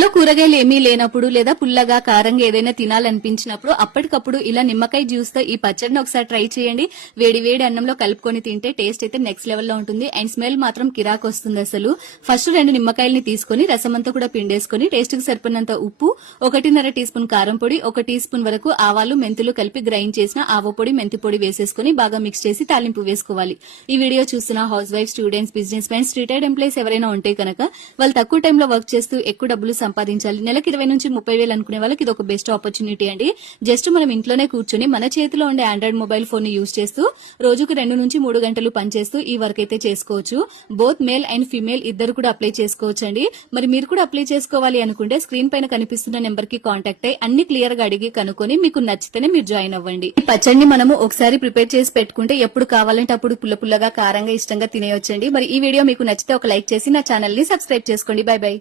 ఇంట్లో కూరగాయలు ఏమీ లేనప్పుడు లేదా పుల్లగా కారంగా ఏదైనా తినాలనిపించినప్పుడు అప్పటికప్పుడు ఇలా నిమ్మకాయ జ్యూస్ తో ఈ పచ్చడిని ఒకసారి ట్రై చేయండి. వేడి వేడి అన్నంలో కలుపుకొని తింటే టేస్ట్ అయితే నెక్స్ట్ లెవెల్ లో ఉంటుంది. అండ్ స్మెల్ మాత్రం కిరాక్ వస్తుంది. అసలు ఫస్ట్ 2 నిమ్మకాయల్ని తీసుకుని రసం అంతా కూడా పిండేసుకుని టేస్ట్ కి సరిపడినంత ఉప్పు, 1.5 టీ స్పూన్ కారం పొడి, 1 టీ స్పూన్ వరకు ఆవాలు మెంతులు కలిపి గ్రైండ్ చేసిన ఆవ పొడి మెంతి పొడి వేసేసుకుని బాగా మిక్స్ చేసి తాలింపు వేసుకోవాలి. ఈ వీడియో చూస్తున్న house wife, students, business mens, retired employees ఎవరైనా ఉంటే కనుక వాళ్ళు తక్కువ టైంలో వర్క్ చేస్తూ ఎక్కువ డబ్బులు సంపాదించాలి. నెలకి 20 నుంచి 30 వేలు అనుకునే వాళ్ళకి ఇది ఒక బెస్ట్ ఆపర్చునిటీ అండి. జస్ట్ మనం ఇంట్లోనే కూర్చొని మన చేతిలో ఉండే ఆండ్రాయిడ్ మొబైల్ ఫోన్ ని యూజ్ చేస్తూ రోజుకు 2 నుంచి 3 గంటలు పనిచేస్తూ ఈ వర్క్ అయితే చేసుకోవచ్చు. బోత్ మేల్ అండ్ ఫీమేల్ ఇద్దరు కూడా అప్లై చేసుకోవచ్చు అండి. మరి మీరు కూడా అప్లై చేసుకోవాలి అనుకుంటే స్క్రీన్ పైన కనిపిస్తున్న నెంబర్ కి కాంటాక్ట్ అయ్యి అన్ని క్లియర్ గా అడిగి కనుక్కొని మీకు నచ్చితేనే మీరు జాయిన్ అవ్వండి. ఈ పచ్చడిని మనము ఒకసారి ప్రిపేర్ చేసి పెట్టుకుంటే ఎప్పుడు కావాలంటే అప్పుడు పుల్ల పుల్లగా కారంగా ఇష్టంగా తినేయొచ్చండి. మరి ఈ వీడియో మీకు నచ్చితే ఒక లైక్ చేసి నా ఛానల్ ని సబ్స్క్రైబ్ చేసుకోండి. By by.